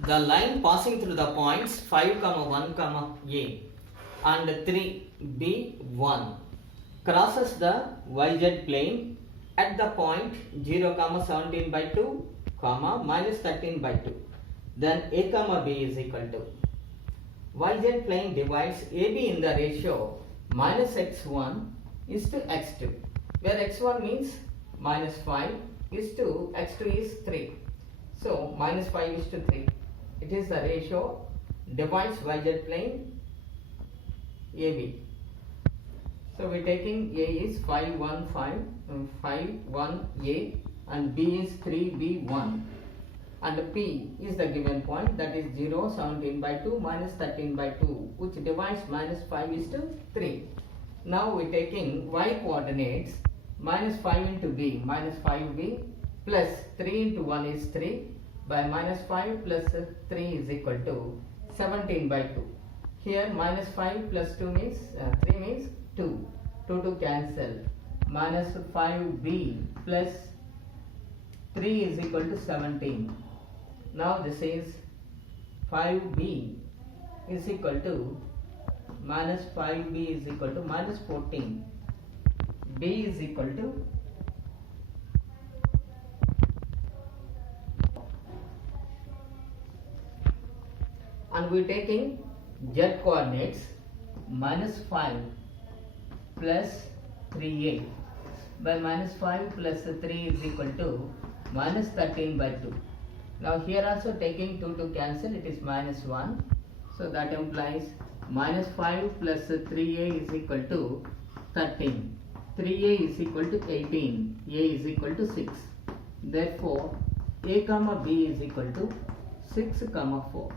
the line passing through the points 5, 1, A and 3, B, 1 crosses the YZ plane at the point 0, 17 by 2, minus 13 by 2. Then A, B is equal to YZ plane divides AB in the ratio minus x1 is to x2, where x1 means minus 5 is to x2 is 3. So minus 5 is to 3. It is the ratio divides YZ plane AB. So we are taking A is 5, 1, 5, 1, A and B is 3, B, 1. And P is the given point, that is 0, 17 by 2 minus 13 by 2, which divides minus 5 is to 3. Now we are taking y coordinates minus 5 into b, minus 5b plus 3 into 1 is 3 by minus 5 plus 3 is equal to 17 by 2. Here minus 5 plus 2 means 3 means 2. 2 to cancel. Minus 5b plus 3 is equal to 17. Now this is 5b is equal to minus 5b is equal to minus 14. B is equal to and we are taking z coordinates minus 5 plus 3a by minus 5 plus 3 is equal to minus 13 by 2. Now here also taking 2 to cancel, it is minus 1. So that implies minus 5 plus 3a is equal to 13. 3a is equal to 18. A is equal to 6. Therefore, A, B is equal to 6, 4.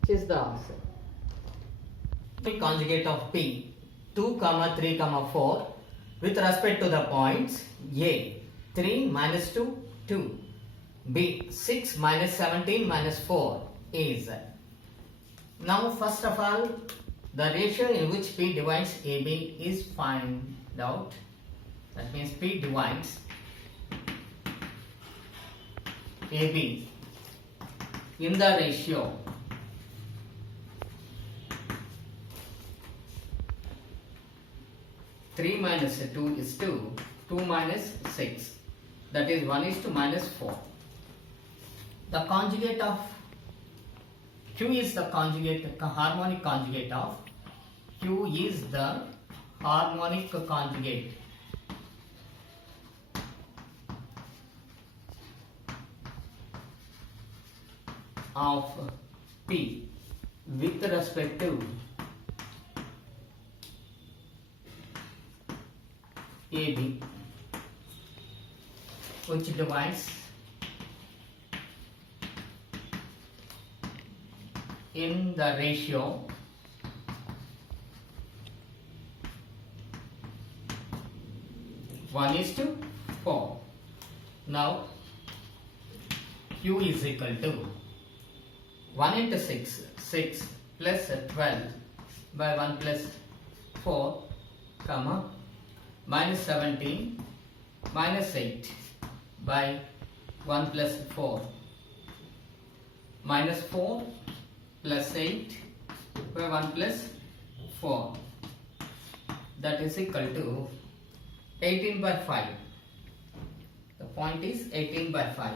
Which is the answer. The conjugate of P 2, 3, 4 with respect to the points A 3 minus 2, 2. B 6 minus 17 minus 4 is. Now first of all, the ratio in which P divides AB is found out. That means P divides AB in the ratio (3 minus 2 is 2), 2 minus 6, that is 1 is to minus 4. The conjugate of Q is the harmonic conjugate of Q is the harmonic conjugate of P with respect to AB, which divides in the ratio (1 is to 4). Now Q is equal to 1 into 6, 6 plus 12 by 1 plus 4, minus 17 minus 8 by 1 plus 4, minus 4 plus 8 by 1 plus 4, that is equal to 18 by 5. The point is 18 by 5,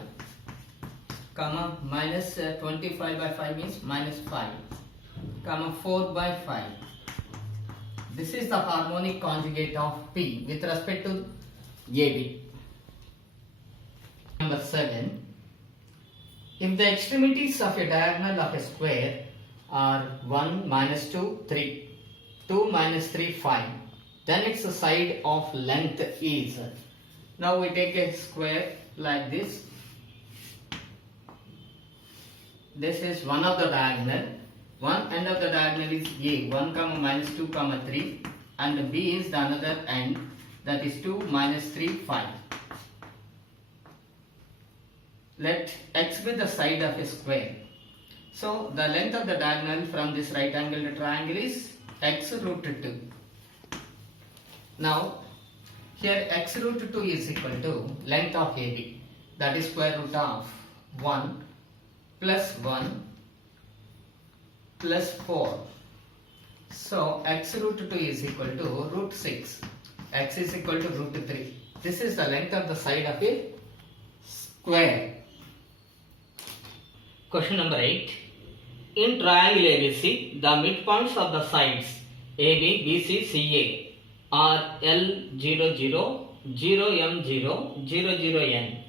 minus 25 by 5 means minus 5, 4 by 5. This is the harmonic conjugate of P with respect to AB. Number 7. If the extremities of a diagonal of a square are 1, minus 2, 3, 2, minus 3, 5, then its side of length is. Now we take a square like this. This is one of the diagonal. One end of the diagonal is A, 1, minus 2, 3, and B is the another end, that is 2, minus 3, 5. Let x be the side of a square. So the length of the diagonal from this right angled triangle is x root 2. Now here x root 2 is equal to length of AB, that is square root of 1 plus 1 plus 4. So x root 2 is equal to root 6. X is equal to root 3. This is the length of the side of a square. Question number 8. In triangle ABC, the midpoints of the sides AB, BC, CA are L 0, 0, 0, M 0, 0, 0, N.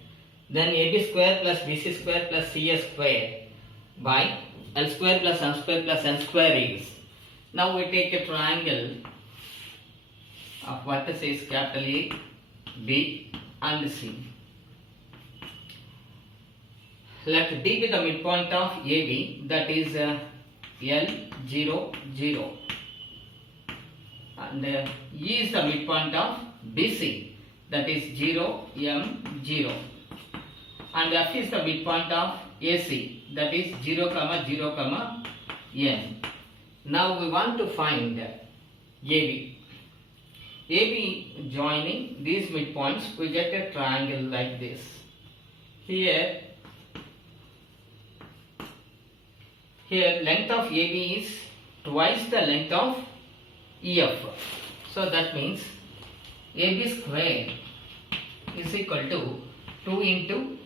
Then AB square plus BC square plus CA square by L square plus M square plus N square is. Now we take a triangle of vertices capital A, B and C. Let D be the midpoint of AB, that is L 0, 0, and E is the midpoint of BC, that is 0, M 0, and F is the midpoint of AC, that is 0, 0, N. Now we want to find AB. AB joining these midpoints, we get a triangle like this. Here length of AB is twice the length of EF. So that means AB square is equal to 2 into,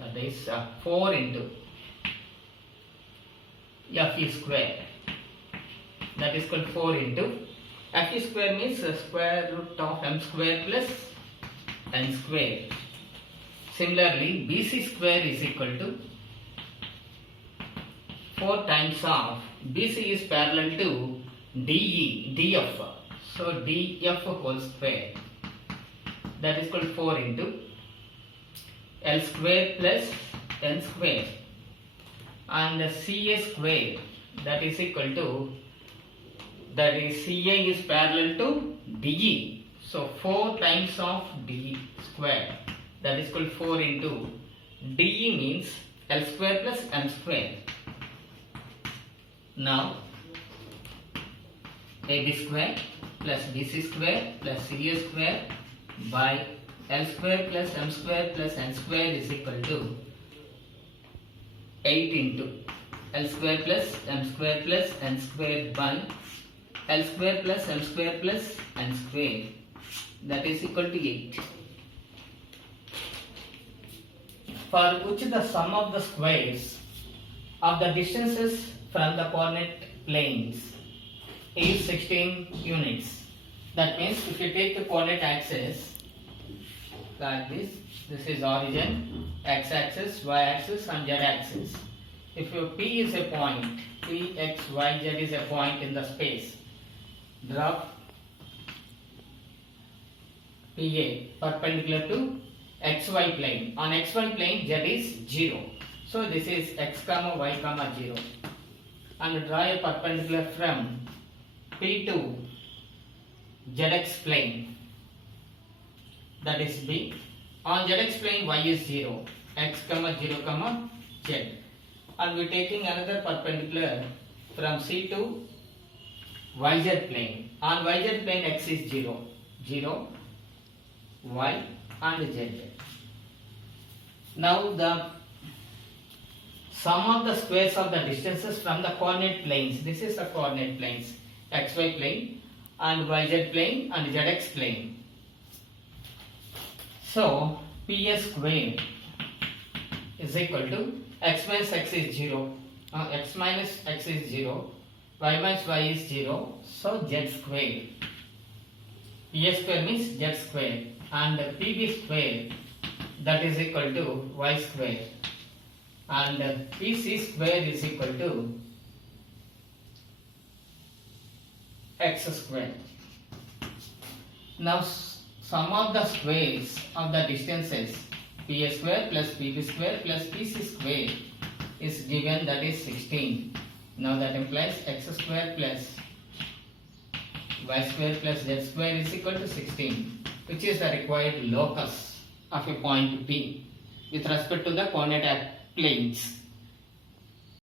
that is 4 into FE square, that is called 4 into FE square means square root of M square plus N square. Similarly, BC square is equal to 4 times of BC is parallel to DE, DF. So DF whole square, that is called 4 into L square plus N square, and the CA square, that is equal to, that is CA is parallel to DE. So 4 times of DE square, that is called 4 into DE means L square plus M square. Now AB square plus BC square plus CA square by L square plus M square plus N square is equal to 8 into L square plus M square plus N square by L square plus M square plus N square, that is equal to 8. For which the sum of the squares of the distances from the coordinate planes is 16 units. That means if you take the coordinate axis like this, this is origin, x-axis, y-axis and z-axis. If your P is a point, P, X, Y, Z is a point in the space, drop PA perpendicular to XY plane. On XY plane, Z is 0. So this is x, y, 0. And draw a perpendicular from P to ZX plane, that is B. On ZX plane, Y is 0, x, 0, Z. And we are taking another perpendicular from C to YZ plane. On YZ plane, x is 0, 0, Y and Z. Now the sum of the squares of the distances from the coordinate planes. This is the coordinate planes, XY plane and YZ plane and ZX plane. So PS square is equal to x minus x is 0, x minus x is 0, y minus y is 0, so z square. PS square means z square, and PB square, that is equal to y square, and PC square is equal to x square. Now sum of the squares of the distances PS square plus PB square plus PC square is given, that is 16. Now that implies x square plus y square plus z square is equal to 16, which is the required locus of a point P with respect to the coordinate planes.